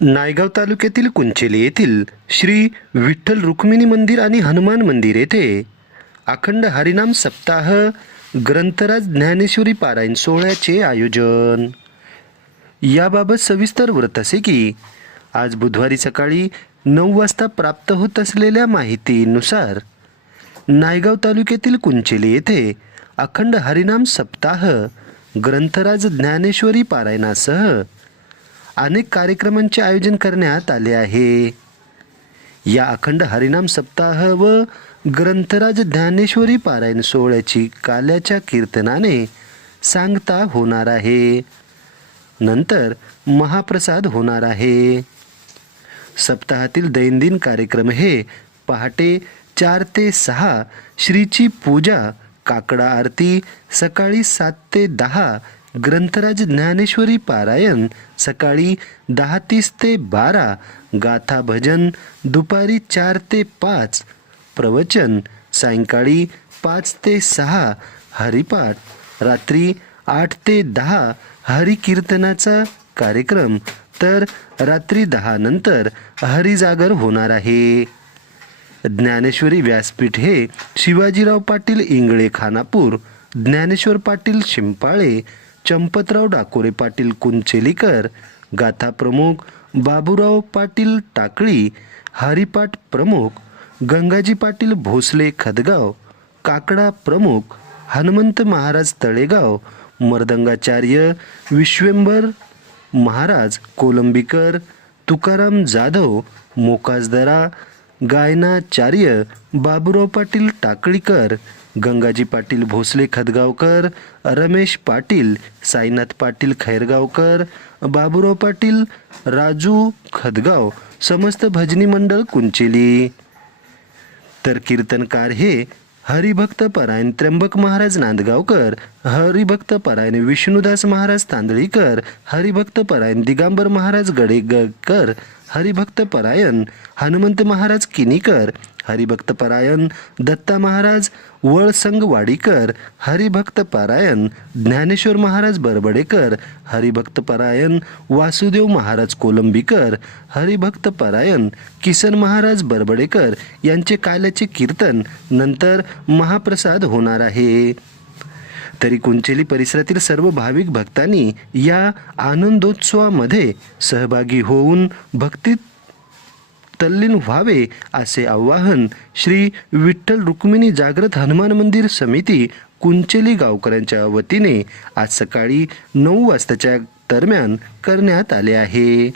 नायगाव तालुक्यातील कुंचेली येथील श्री विठ्ठल रुक्मिणी मंदिर आणि हनुमान मंदिर येथे अखंड हरिनाम सप्ताह ग्रंथराज ज्ञानेश्वरी पारायण सोहळ्याचे आयोजन. याबाबत सविस्तर वृत्त असे की आज बुधवारी सकाळी 9 वाजता प्राप्त होत असलेल्या माहितीनुसार नायगाव तालुक्यातील कुंचेली येथे अखंड हरिनाम सप्ताह ग्रंथराज ज्ञानेश्वरी पारायणासह अनेक कार्यक्रमांचे आयोजन करण्यात आले आहे. या अखंड हरिनाम सप्ताह व ग्रंथराज ज्ञानेश्वरी पारायण सोहळ्याची काल्याच्या कीर्तनाने सांगता होणार आहे. नंतर महाप्रसाद होणार आहे. सप्ताहातील दैनंदिन कार्यक्रम हे पहाटे 4 ते 6 श्रीची पूजा, काकडा आरती, सकाळी 7 ते 10 ग्रंथराज ज्ञानेश्वरी पारायण, सकाळी 10:30 ते 12 गाथा भजन, दुपारी 4 ते 5 प्रवचन, सायंकाळी 5 ते 6 हरिपाठ, रात्री 8 ते 10 हरिकीर्तनाचा कार्यक्रम, तर रात्री 10 नंतर हरिजागर होणार आहे. ज्ञानेश्वरी व्यासपीठ हे शिवाजीराव पाटील इंगळे खानापूर, ज्ञानेश्वर पाटील शिंपाळे, चंपतराव डाकोरे पाटील कुंचेलीकर, गाथा प्रमुख बाबूराव पाटील टाकळी, हरिपाठ प्रमुख गंगाजी पाटील भोसले खदगाव, काकडा प्रमुख हनुमंत महाराज तळेगाव, मर्दंगाचार्य विश्वेंबर महाराज कोलंबीकर, तुकाराम जाधव मोकाजदरा, गायनाचार्य बाबूराव पाटील टाकळीकर, गंगाजी पाटील भोसले खदगावकर, रमेश पाटील, साईनाथ पाटील खैरगावकर, बाबूराव पाटील राजू खदगाव, समस्त भजनी मंडळ कुंचेली. तर कीर्तनकार हे हरिभक्त परायण त्र्यंबक महाराज नांदगावकर, हरिभक्त परायण विष्णुदास महाराज तांदळीकर, हरिभक्त परायण दिगांबर महाराज गडेकर, हरिभक्त परायण हनुमंत महाराज किनीकर, हरिभक्त परायण दत्ता महाराज वळसंगवाडीकर, हरिभक्त परायण ज्ञानेश्वर महाराज बरबडेकर, हरिभक्त परायण वासुदेव महाराज कोलंबीकर, हरिभक्त परायण किसन महाराज बरबडेकर यांचे काल्याचे कीर्तन, नंतर महाप्रसाद होणार आहे. तरी कुंचेली परिसरातील सर्व भाविक भक्तांनी या आनंदोत्सवामध्ये सहभागी होऊन भक्तीत तल्लीन व्हावे असे आवाहन श्री विठ्ठल रुक्मिणी जागृत हनुमान मंदिर समिती कुंचेली गावकऱ्यांच्या वतीने आज सकाळी 9 वाजताच्या दरम्यान करण्यात आले आहे.